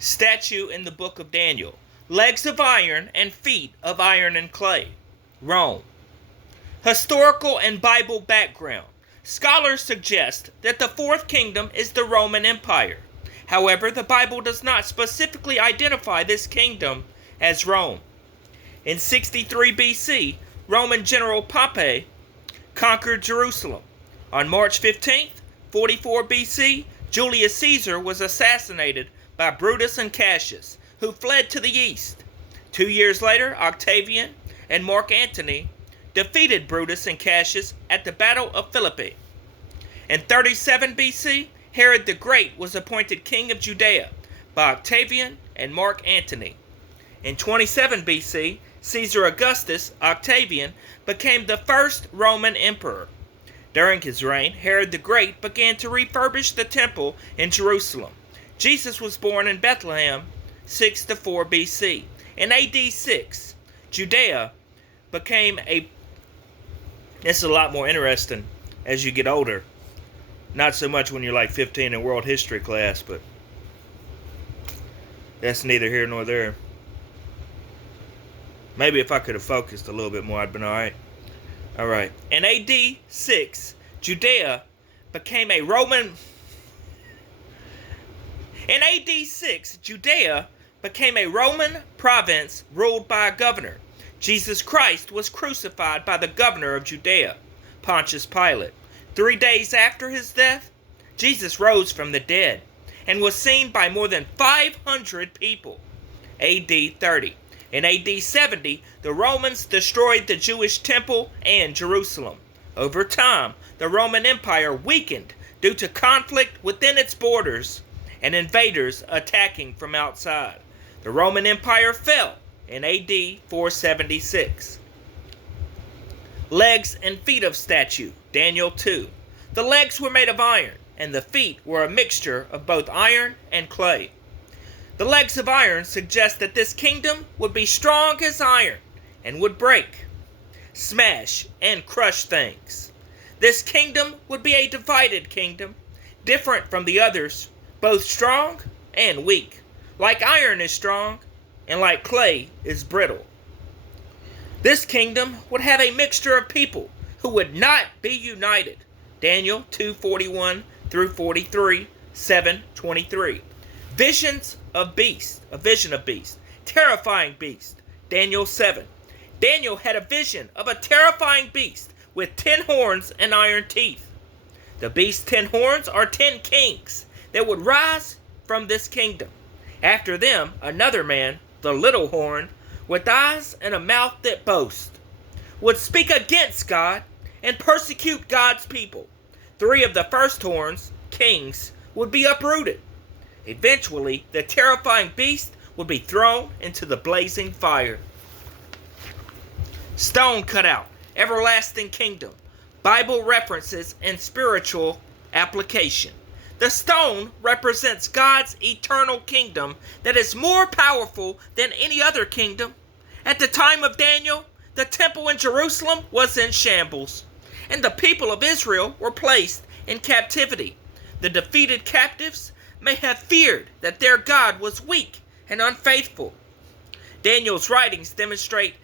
Statue in the book of Daniel. Legs of iron and feet of iron and clay. Rome. Historical and Bible background. Scholars suggest that the fourth kingdom is the Roman Empire. However, the Bible does not specifically identify this kingdom as Rome. In 63 BC, Roman General Pompey conquered Jerusalem. On March 15th, 44 BC, Julius Caesar was assassinated by Brutus and Cassius, who fled to the east. 2 years later, Octavian and Mark Antony defeated Brutus and Cassius at the Battle of Philippi. In 37 BC, Herod the Great was appointed king of Judea by Octavian and Mark Antony. In 27 BC, Caesar Augustus Octavian became the first Roman emperor. During his reign, Herod the Great began to refurbish the temple in Jerusalem. Jesus was born in Bethlehem 6 to 4 BC. In AD 6, Judea became a... This is a lot more interesting as you get older. Not so much when you're like 15 in world history class, but that's neither here nor there. Maybe if I could have focused a little bit more, I'd been alright. Alright. In AD 6, Judea became a Roman... In AD 6, Judea became a Roman province ruled by a governor. Jesus Christ was crucified by the governor of Judea, Pontius Pilate. 3 days after his death, Jesus rose from the dead and was seen by more than 500 people. AD 30. In AD 70, the Romans destroyed the Jewish temple and Jerusalem. Over time, the Roman Empire weakened due to conflict within its borders and invaders attacking from outside. The Roman Empire fell in AD 476. Legs and feet of statue, Daniel 2. The legs were made of iron, and the feet were a mixture of both iron and clay. The legs of iron suggest that this kingdom would be strong as iron and would break, smash, and crush things. This kingdom would be a divided kingdom, different from the others, both strong and weak, like iron is strong and like clay is brittle. This kingdom would have a mixture of people who would not be united. Daniel 2:41 through 43, 7:23. Visions of beast, a vision of beast, terrifying beast. Daniel 7. Daniel had a vision of a terrifying beast with 10 horns and iron teeth. The beast's 10 horns are 10 kings that would rise from this kingdom. After them, another man, the little horn, with eyes and a mouth that boast, would speak against God and persecute God's people. 3 of the first horns, kings, would be uprooted. Eventually, the terrifying beast would be thrown into the blazing fire. Stone cut out, everlasting kingdom, Bible references and spiritual application. The stone represents God's eternal kingdom that is more powerful than any other kingdom. At the time of Daniel, the temple in Jerusalem was in shambles, and the people of Israel were placed in captivity. The defeated captives may have feared that their God was weak and unfaithful. Daniel's writings demonstrates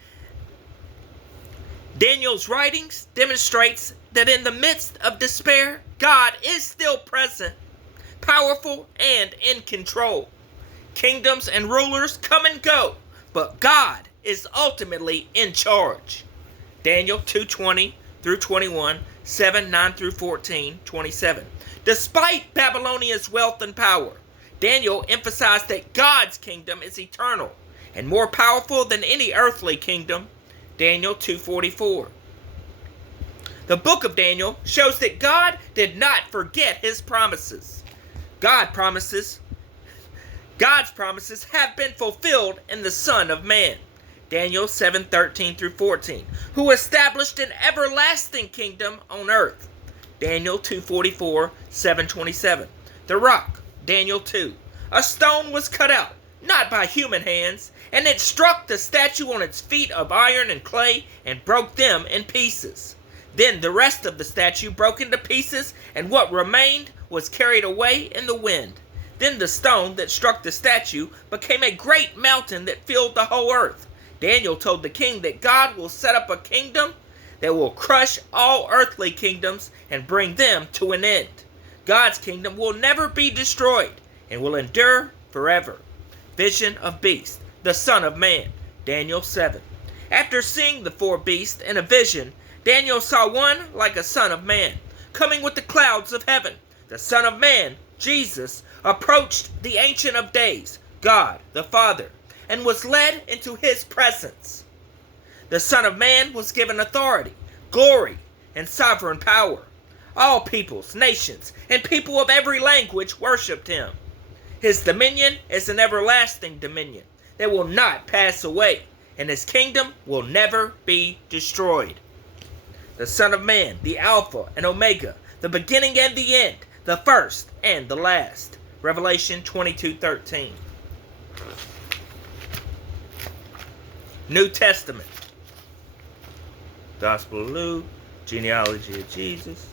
that in the midst of despair, God is still present, powerful, and in control. Kingdoms and rulers come and go, but God is ultimately in charge. Daniel 2:20 through 21, 7:9 through 14, 27. Despite Babylonia's wealth and power, Daniel emphasized that God's kingdom is eternal and more powerful than any earthly kingdom. Daniel 2:44. The book of Daniel shows that God did not forget his promises. God's promises have been fulfilled in the Son of Man. Daniel 7:13 through 14, who established an everlasting kingdom on earth. Daniel 2:44, 7:27. The rock, Daniel 2. A stone was cut out, not by human hands, and it struck the statue on its feet of iron and clay and broke them in pieces. Then the rest of the statue broke into pieces, and what remained was carried away in the wind. Then the stone that struck the statue became a great mountain that filled the whole earth. Daniel told the king that God will set up a kingdom that will crush all earthly kingdoms and bring them to an end. God's kingdom will never be destroyed and will endure forever. Vision of beast, the Son of Man, Daniel 7. After seeing the four beasts in a vision, Daniel saw one like a son of man, coming with the clouds of heaven. The Son of Man, Jesus, approached the Ancient of Days, God the Father, and was led into his presence. The Son of Man was given authority, glory, and sovereign power. All peoples, nations, and people of every language worshipped him. His dominion is an everlasting dominion that will not pass away, and his kingdom will never be destroyed. The Son of Man, the Alpha and Omega, the beginning and the end, the first and the last. Revelation 22:13. New Testament. Gospel of Luke, genealogy of Jesus.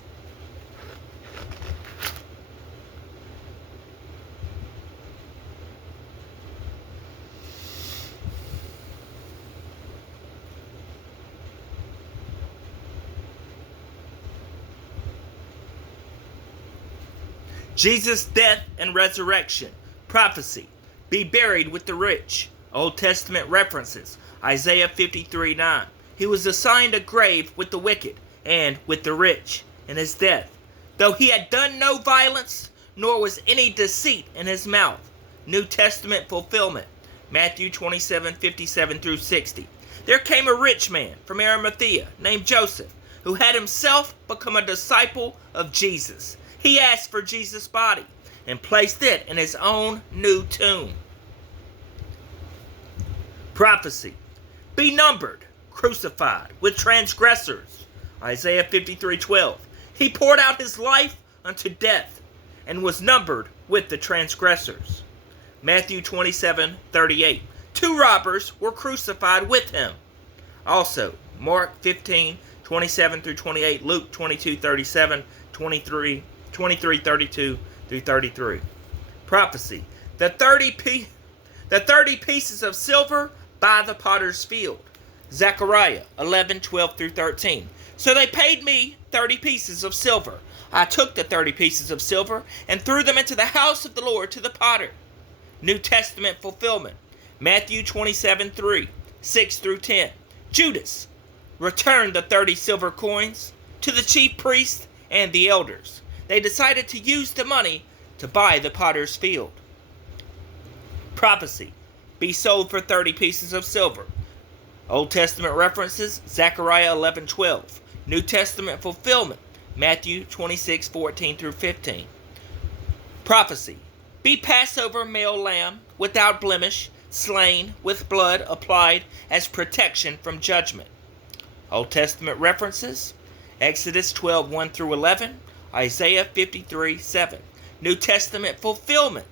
Jesus' death and resurrection. Prophecy. Be buried with the rich. Old Testament references. Isaiah 53:9. He was assigned a grave with the wicked and with the rich in his death, though he had done no violence, nor was any deceit in his mouth. New Testament fulfillment. Matthew 27:57-60. There came a rich man from Arimathea named Joseph, who had himself become a disciple of Jesus. He asked for Jesus' body and placed it in his own new tomb. Prophecy. Be numbered, crucified with transgressors. Isaiah 53:12. He poured out his life unto death and was numbered with the transgressors. Matthew 27:38. Two robbers were crucified with him. Also, Mark 15:27-28, Luke 22:37, 23:32-33. Prophecy. The 30 pieces of silver by the potter's field. Zechariah 11:12-13. So they paid me 30 pieces of silver. I took the 30 pieces of silver and threw them into the house of the Lord to the potter. New Testament fulfillment. Matthew 27:3, 6-10. Judas returned the 30 silver coins to the chief priests and the elders. They decided to use the money to buy the potter's field. Prophecy. Be sold for 30 pieces of silver. Old Testament references. Zechariah 11:12. New Testament fulfillment. Matthew 26:14-15. Prophecy. Be Passover male lamb without blemish, slain with blood applied as protection from judgment. Old Testament references. Exodus 12:1-11. Isaiah 53:7. New Testament fulfillment.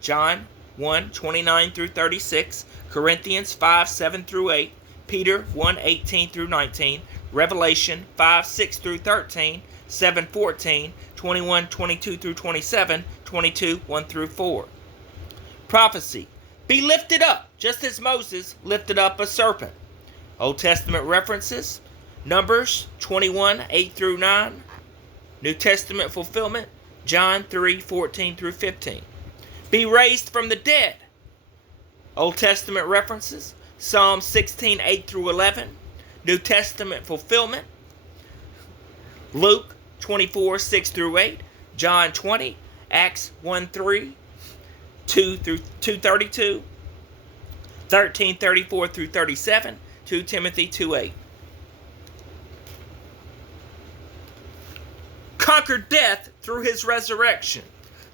John 1:29-36. Corinthians 5:7-8. Peter 1:18-19. Revelation 5:6-13. 7:14. 21:22-27. 22:1-4. Prophecy. Be lifted up, just as Moses lifted up a serpent. Old Testament references. Numbers 21:8-9. New Testament fulfillment. John 3:14-15. Be raised from the dead. Old Testament references. Psalm 16:8-11. New Testament fulfillment. Luke 24:6-8. John 20. Acts 1:3. 2-232. 13:34-37. 2 Timothy 2:8. Conquered death through his resurrection.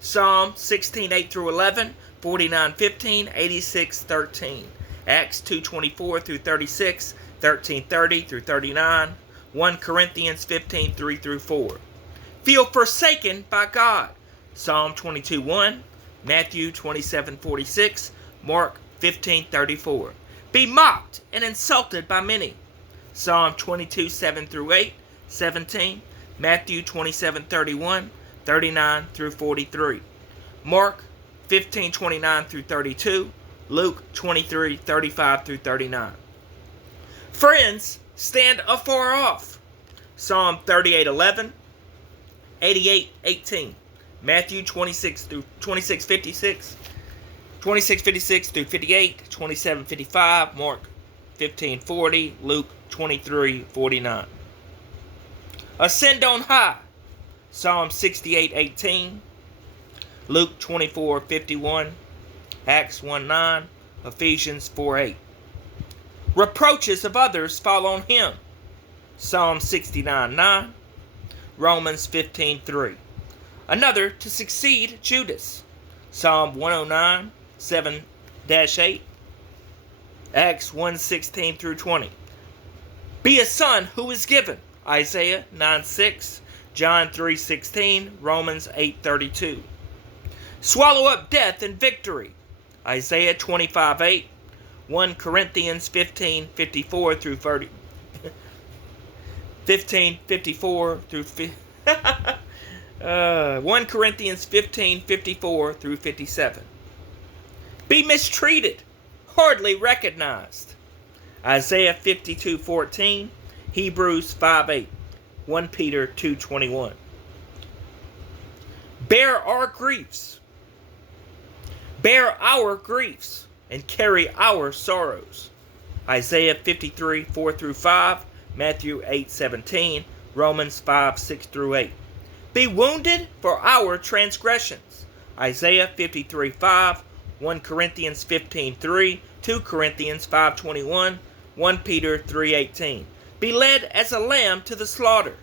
Psalm 16:8-11, 49:15, 86:13. Acts 2:24-36, 13:30-39, 1 Corinthians 15:3-4. Feel forsaken by God. Psalm 22:1, Matthew 27:46, Mark 15:34. Be mocked and insulted by many. Psalm 22:7-8, 17. Matthew 27:31, 39-43. Mark 15:29 through 32, Luke 23:35 through 39. Friends, stand afar off. Psalm 38:11, 88:18, Matthew 26:56, 26:56 through 58, 27:55, Mark 15:40, Luke 23:49. Ascend on high. Psalm 68:18, Luke 24:51, Acts 1:9, Ephesians 4:8. Reproaches of others fall on him. Psalm 69:9, Romans 15:3. Another to succeed Judas. Psalm 109, 7-8, Acts 1:16 through 20. Be a son who is given. Isaiah 9:6, John 3:16, Romans 8:32. Swallow up death in victory. Isaiah 25:8, 1 Corinthians 15:54 through 30. 15:54 through 1 Corinthians 15:54 through 57. Be mistreated, hardly recognized. Isaiah 52:14, Hebrews 5:8, 1 Peter 2:21. Bear our griefs. Bear our griefs and carry our sorrows. Isaiah 53:4 through 5, Matthew 8:17, Romans 5:6 through 8. Be wounded for our transgressions. Isaiah 53:5, 1 Corinthians 15:3, 2 Corinthians 5:21, 1 Peter 3:18. Be led as a lamb to the slaughter.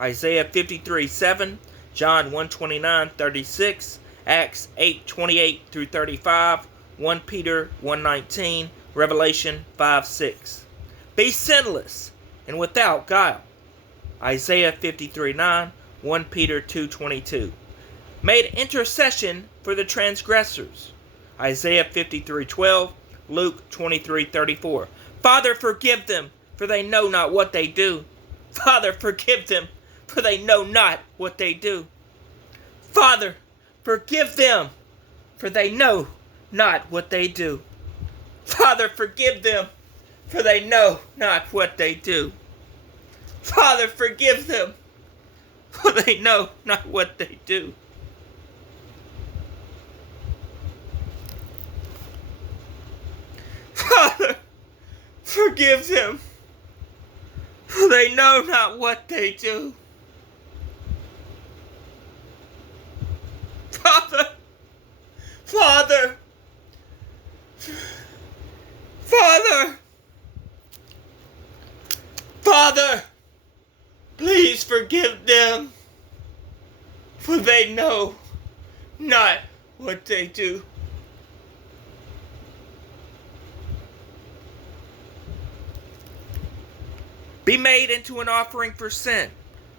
Isaiah 53:7, John 1:29-36, Acts 8:28 through 35, 1 Peter 1:19, Revelation 5:6. Be sinless and without guile. Isaiah 53:9, 1 Peter 2:22. Made intercession for the transgressors. Isaiah 53:12, Luke 23:34. Father, forgive them, for they know not what they do. Father, forgive them, for they know not what they do. Father, forgive them, for they know not what they do. Father, forgive them, for they know not what they do. Father, forgive them, for they know not what they do. Father, forgive them, for they know not what they do. Father, Father, Father, Father, please forgive them, for they know not what they do. Be made into an offering for sin.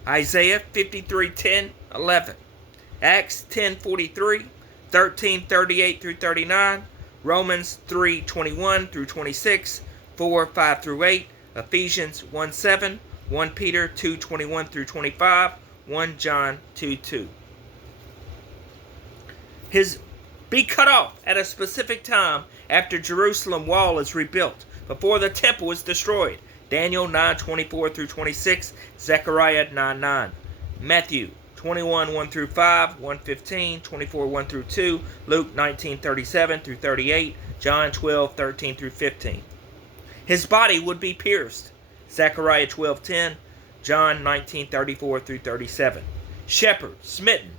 Isaiah 53:10-11. Acts 10:43, 13:38 through 39, Romans 3:21 through 26, 4:5 through 8, Ephesians 1:7, 1 Peter 2:21 through 25, 1 John 2:2. Be cut off at a specific time after Jerusalem wall is rebuilt, before the temple is destroyed. Daniel 9:24 through 26, Zechariah 9:9, Matthew 21:1 through 5, 1:15, 24:1 through 2, Luke 19:37 through 38, John 12:13 through 15. His body would be pierced. Zechariah 12:10, John 19:34 through 37. Shepherd smitten,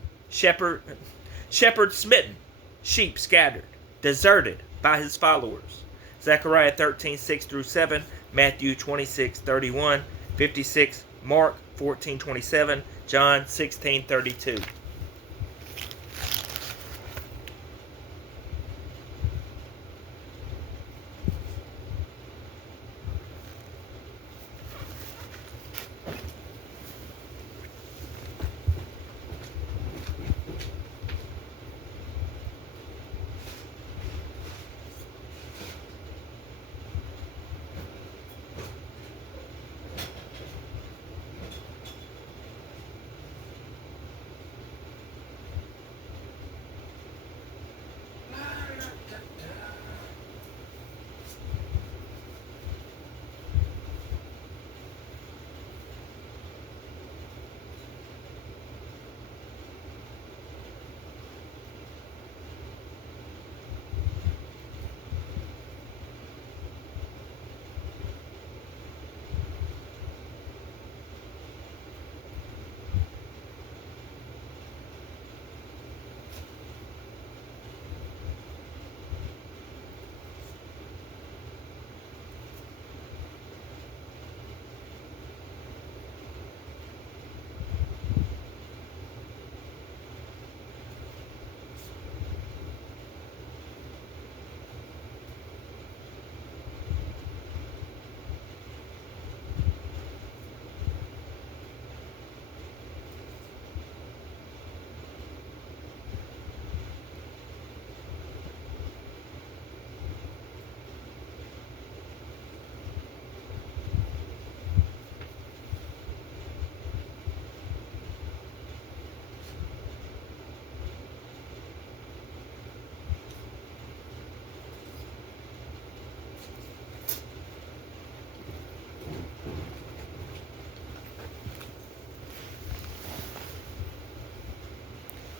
sheep scattered, deserted by his followers. Zechariah 13:6 through 7, Matthew 26:31, 56, Mark 14:27, John 16:32.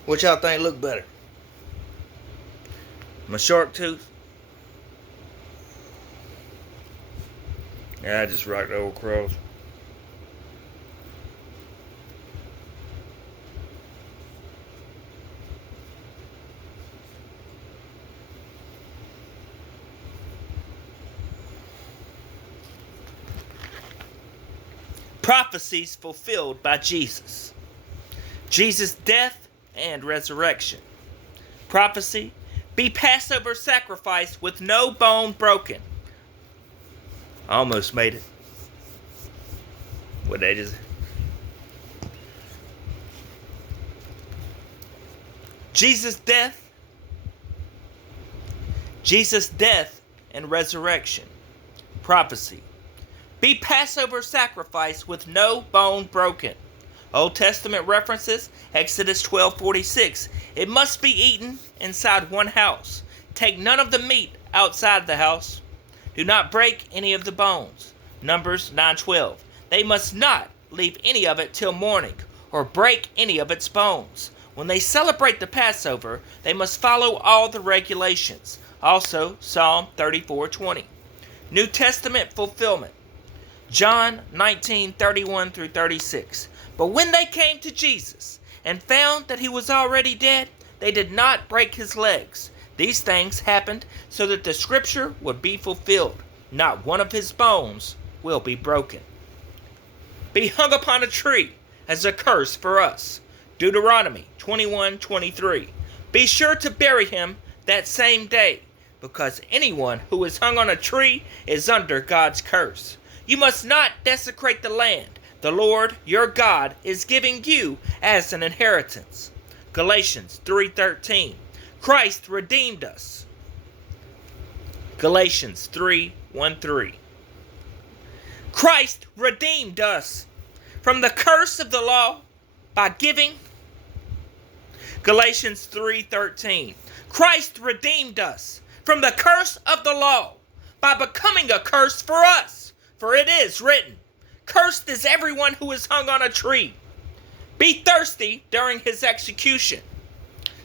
Which y'all think look better? My shark tooth? Yeah, I just rocked the old cross. Prophecies fulfilled by Jesus. Jesus' death and resurrection. Prophecy: be Passover sacrifice with no bone broken. Almost made it. What they just... Jesus' death and resurrection. Prophecy: be Passover sacrifice with no bone broken. Old Testament references: Exodus 12:46. It must be eaten inside one house. Take none of the meat outside the house. Do not break any of the bones. Numbers 9:12. They must not leave any of it till morning, or break any of its bones. When they celebrate the Passover, they must follow all the regulations. Also, Psalm 34:20. New Testament fulfillment. John 19:31 through 36. But when they came to Jesus and found that he was already dead, they did not break his legs. These things happened so that the scripture would be fulfilled. Not one of his bones will be broken. Be hung upon a tree as a curse for us. Deuteronomy 21:23. Be sure to bury him that same day, because anyone who is hung on a tree is under God's curse. You must not desecrate the land the Lord your God is giving you as an inheritance. Galatians 3:13. Christ redeemed us. Galatians 3:1-3. Christ redeemed us from the curse of the law by giving. Galatians 3:13. Christ redeemed us from the curse of the law by becoming a curse for us. For it is written, cursed is everyone who is hung on a tree. Be thirsty during his execution.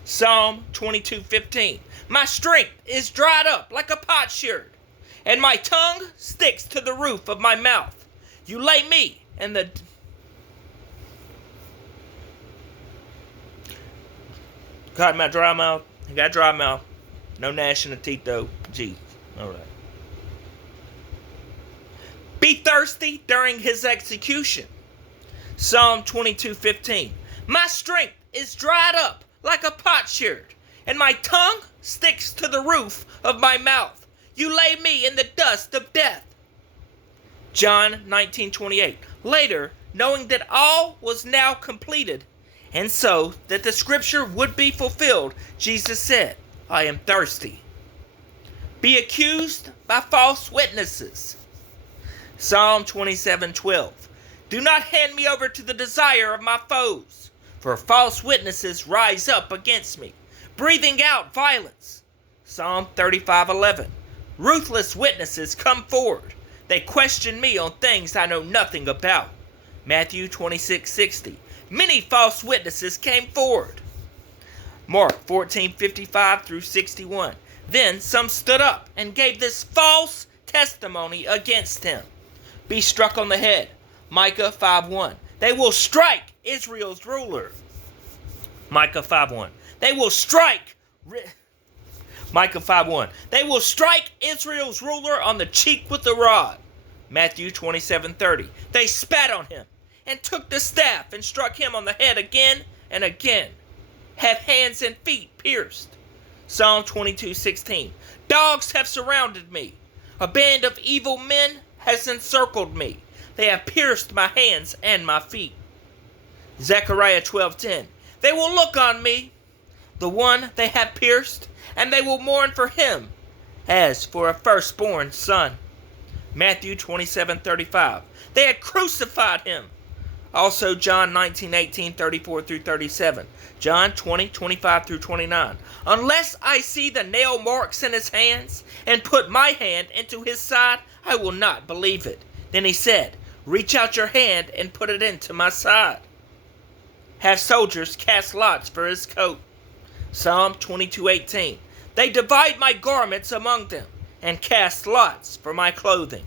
Psalm 22:15. My strength is dried up like a potsherd, and my tongue sticks to the roof of my mouth. You lay me in the... Got my dry mouth. I got dry mouth. No gnashing of teeth though. Jesus. Alright. Be thirsty during his execution. Psalm 22:15. My strength is dried up like a potsherd, and my tongue sticks to the roof of my mouth. You lay me in the dust of death. John 19:28. Later, knowing that all was now completed, and so that the scripture would be fulfilled, Jesus said, I am thirsty. Be accused by false witnesses. Psalm 27:12. Do not hand me over to the desire of my foes, for false witnesses rise up against me, breathing out violence. Psalm 35:11. Ruthless witnesses come forward. They question me on things I know nothing about. Matthew 26:60. Many false witnesses came forward. Mark 14:55-61. Then some stood up and gave this false testimony against him. Be struck on the head. Micah 5:1. They will strike Israel's ruler. Micah 5:1. They will strike... Micah 5:1. They will strike Israel's ruler on the cheek with the rod. Matthew 27:30. They spat on him and took the staff and struck him on the head again and again. Have hands and feet pierced. Psalm 22:16. Dogs have surrounded me. A band of evil men has encircled me. They have pierced my hands and my feet. Zechariah 12:10. They will look on me, the one they have pierced, and they will mourn for him as for a firstborn son. Matthew 27:35. They had crucified him. Also John 19:18-34-37. John 20:25-29. Unless I see the nail marks in his hands and put my hand into his side, I will not believe it. Then he said, reach out your hand and put it into my side. have soldiers cast lots for his coat. Psalm 22:18. They divide my garments among them, and cast lots for my clothing.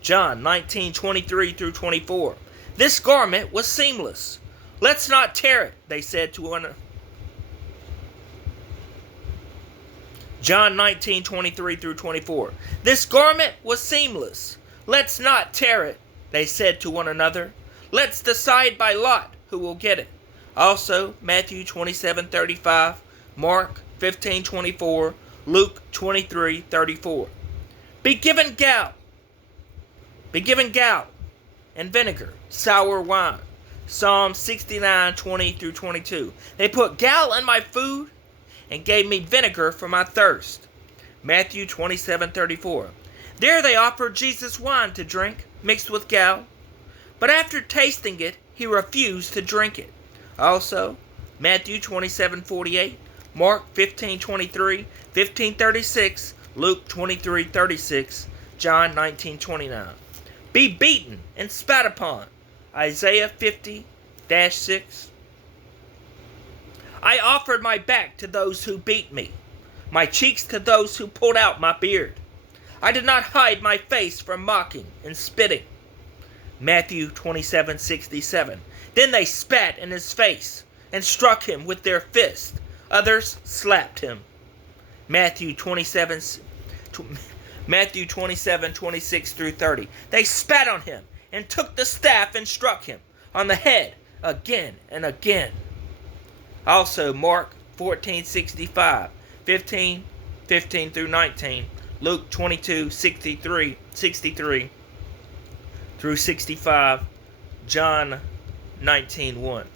John 19:23 through 24. This garment was seamless. Let's not tear it, they said to one another. John 19:23 through 24. This garment was seamless. Let's not tear it, they said to one another. Let's decide by lot who will get it. Also, Matthew 27:35, Mark 15:24, Luke 23:34. Be given gall and vinegar, sour wine. Psalm 69:20 through 22. They put gall in my food and gave me vinegar for my thirst. Matthew 27:34. There they offered Jesus wine to drink, mixed with gall. But after tasting it, he refused to drink it. Also, Matthew 27:48, Mark 15:23, 15:36, Luke 23:36, John 19:29. Be beaten and spat upon. Isaiah 50-6. I offered my back to those who beat me, my cheeks to those who pulled out my beard. I did not hide my face from mocking and spitting. Matthew 27:67. Then they spat in his face and struck him with their fists. Others slapped him. Matthew 27:26 through 30. They spat on him and took the staff and struck him on the head again and again. Also, Mark 14:65, 15 through 19, Luke 22:63 through 65, John 19:1.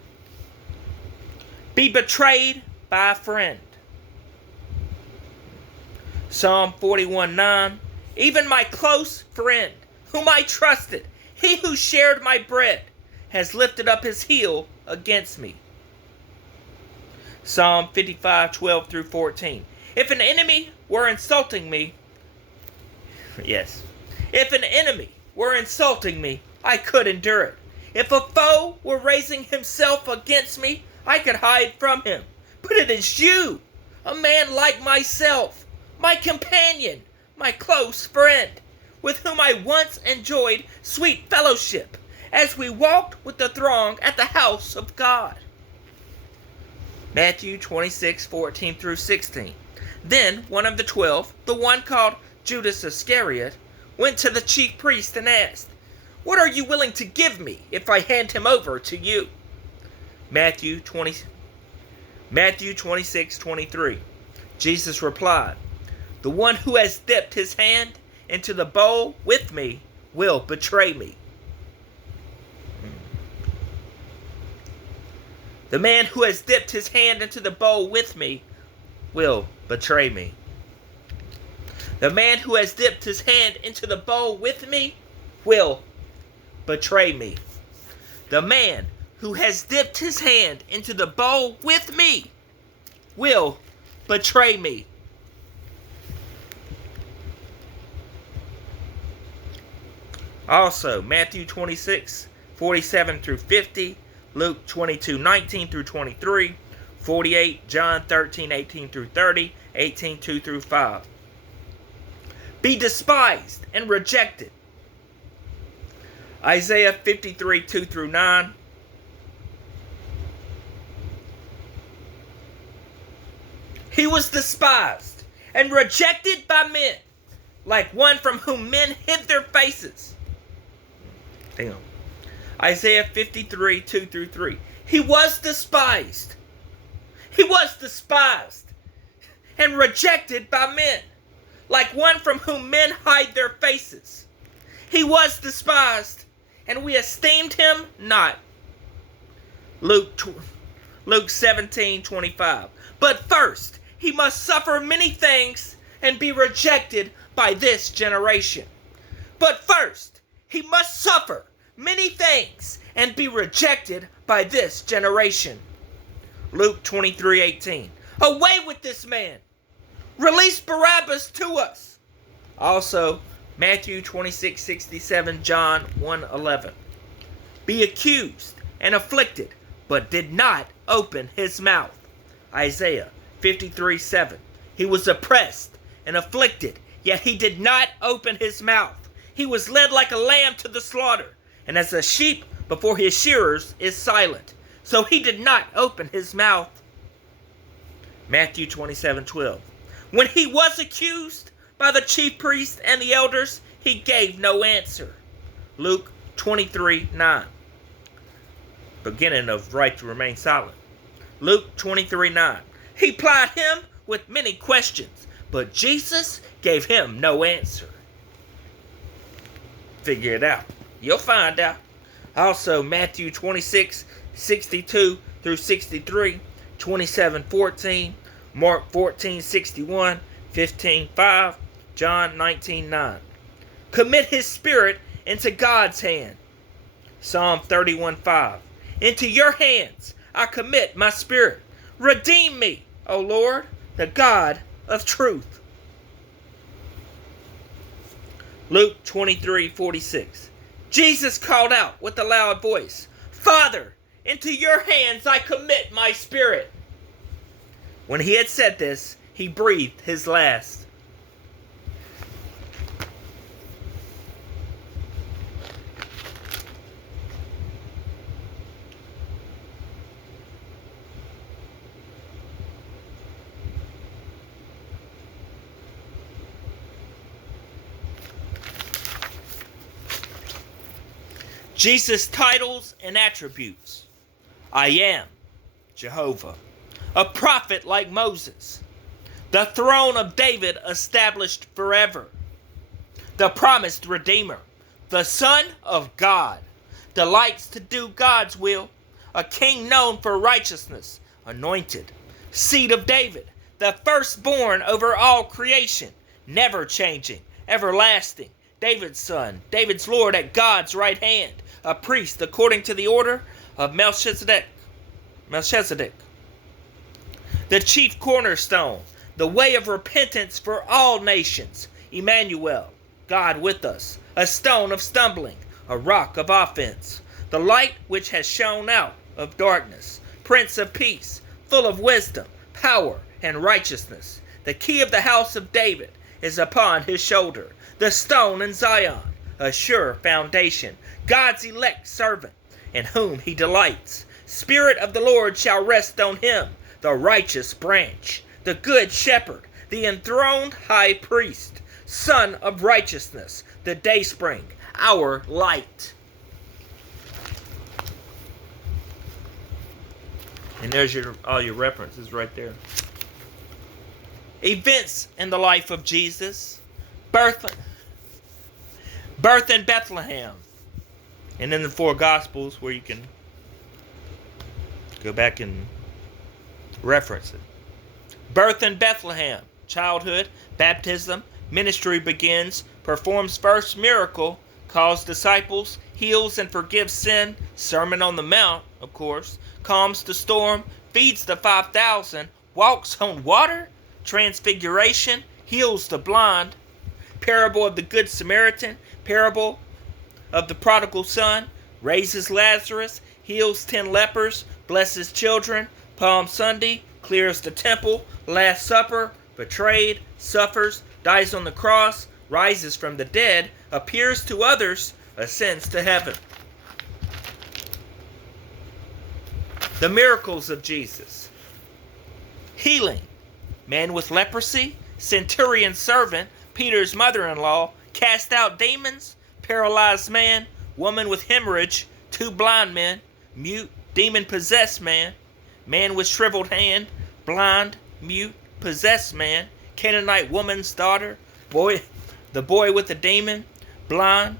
Be betrayed by a friend. Psalm 41:9. Even my close friend, whom I trusted, he who shared my bread, has lifted up his heel against me. Psalm 55:12 through 14. If an enemy were insulting me, if an enemy were insulting me, I could endure it. If a foe were raising himself against me, I could hide from him. But it is you, a man like myself, my companion, my close friend, with whom I once enjoyed sweet fellowship, as we walked with the throng at the house of God. Matthew 26:14 through 16. Then one of the 12, the one called Judas Iscariot, went to the chief priest and asked, "What are you willing to give me if I hand him over to you?" Matthew 26:23. Jesus replied, "The one who has dipped his hand into the bowl with me will betray me." The man who has dipped his hand into the bowl with me will betray me. The man who has dipped his hand into the bowl with me will betray me. The man who has dipped his hand into the bowl with me will betray me. Also, Matthew 26:47 through 50, Luke 22:19 through 23, 48, John 13:18 through 30, 18:2 through 5. Be despised and rejected. Isaiah 53:2 through 9. He was despised and rejected by men, like one from whom men hid their faces. Damn. Isaiah 53:2 through 3. He was despised. He was despised and rejected by men, like one from whom men hide their faces. He was despised, and we esteemed him not. Luke 17:25. But first, he must suffer many things and be rejected by this generation. But first, he must suffer many things and be rejected by this generation. Luke 23:18. Away with this man! Release Barabbas to us! Also, Matthew 26:67, John 1:11. Be accused and afflicted but did not open his mouth. Isaiah 53:7. He was oppressed and afflicted, yet he did not open his mouth. He was led like a lamb to the slaughter, and as a sheep before his shearers is silent, so he did not open his mouth. Matthew 27:12. When he was accused by the chief priests and the elders, he gave no answer. Luke 23:9. Beginning of right to remain silent. Luke 23:9. He plied him with many questions, but Jesus gave him no answer. Figure it out. You'll find out. Also, Matthew 26:62 through 63, 27:14, Mark 14:61, 15:5, John 19:9. Commit his spirit into God's hand. Psalm 31:5. Into your hands I commit my spirit. Redeem me, O Lord, the God of truth. Luke 23:46. Jesus called out with a loud voice, Father, into your hands I commit my spirit. When he had said this, he breathed his last. Jesus' titles and attributes. I am Jehovah, a prophet like Moses, the throne of David established forever, the promised Redeemer, the Son of God, delights to do God's will, a king known for righteousness, anointed, seed of David, the firstborn over all creation, never changing, everlasting, David's son, David's Lord at God's right hand, a priest according to the order of Melchizedek. The chief cornerstone, the way of repentance for all nations, Emmanuel, God with us, a stone of stumbling, a rock of offense, the light which has shone out of darkness, Prince of Peace, full of wisdom, power, and righteousness. The key of the house of David is upon his shoulder, the stone in Zion, a sure foundation, God's elect servant, in whom he delights. Spirit of the Lord shall rest on him, the righteous branch, the good shepherd, the enthroned high priest, Son of righteousness, the dayspring, our light. And there's all your references right there. Events in the life of Jesus. Birth in Bethlehem. And then the four Gospels where you can go back and reference it. Birth in Bethlehem. Childhood. Baptism. Ministry begins. Performs first miracle. Calls disciples. Heals and forgives sin. Sermon on the Mount, of course. Calms the storm. Feeds the 5,000. Walks on water. Transfiguration. Heals the blind. Parable of the Good Samaritan. Parable of the prodigal son. Raises Lazarus. Heals 10 lepers. Blesses children. Palm Sunday. Clears the temple. Last Supper. Betrayed. Suffers. Dies on the cross. Rises from the dead. Appears to others. Ascends to heaven. The miracles of Jesus. Healing. Man with leprosy. Centurion's servant. Peter's mother-in-law. Cast out demons. Paralyzed man. Woman with hemorrhage. 2 blind men. Mute. Demon-possessed man. Man with shriveled hand. Blind. Mute. Possessed man. Canaanite woman's daughter. The boy with the demon. Blind.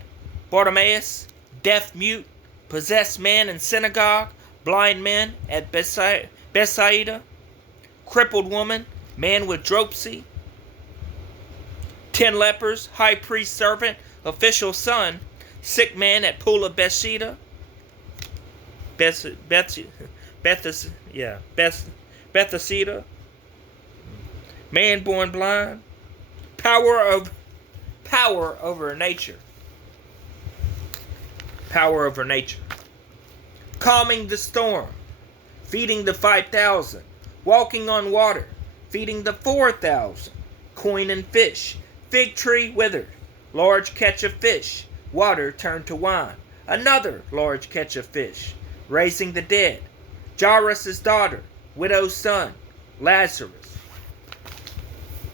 Bartimaeus. Deaf mute. Possessed man in synagogue. Blind men at Bethsaida. Crippled woman. Man with dropsy. 10 lepers. High priest servant. Official son. Sick man at pool of Bethsaida. Bethsaida. Man born blind. Power over nature. Power over nature. Calming the storm. feeding the 5,000, walking on water, feeding the 4,000, coin and fish, fig tree withered, large catch of fish, water turned to wine, another large catch of fish, raising the dead, Jairus' daughter, widow's son, Lazarus.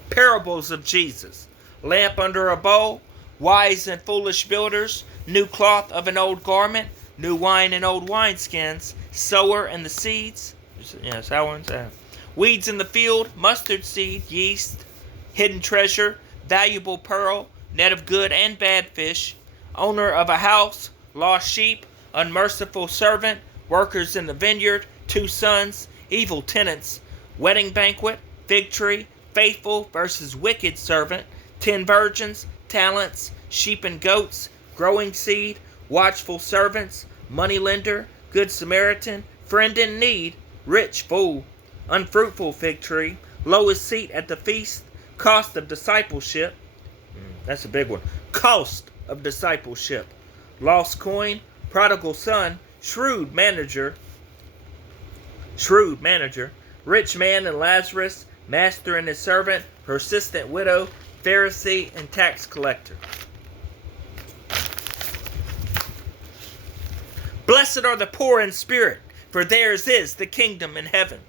Parables of Jesus, lamp under a bowl, wise and foolish builders, new cloth of an old garment, new wine in old wineskins, sower and the seeds, sour and sour, weeds in the field, mustard seed, yeast, hidden treasure, valuable pearl, net of good and bad fish, owner of a house, lost sheep, unmerciful servant, workers in the vineyard, 2 sons, evil tenants, wedding banquet, fig tree, faithful versus wicked servant, 10 virgins, talents, sheep and goats, growing seed, watchful servants, moneylender, good Samaritan, friend in need, rich fool, unfruitful fig tree, lowest seat at the feast, cost of discipleship. That's a big one. Cost of discipleship. Lost coin, prodigal son, shrewd manager, rich man and Lazarus, master and his servant, persistent widow, Pharisee and tax collector. Blessed are the poor in spirit, for theirs is the kingdom in heaven.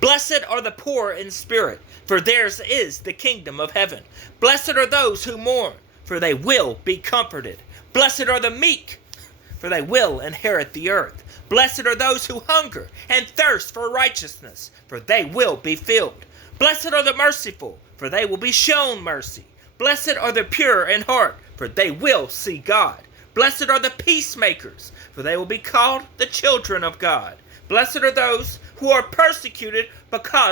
Blessed are the poor in spirit, for theirs is the kingdom of heaven. Blessed are those who mourn, for they will be comforted. Blessed are the meek, for they will inherit the earth. Blessed are those who hunger and thirst for righteousness, for they will be filled. Blessed are the merciful, for they will be shown mercy. Blessed are the pure in heart, for they will see God. Blessed are the peacemakers, for they will be called the children of God. Blessed are those who are persecuted because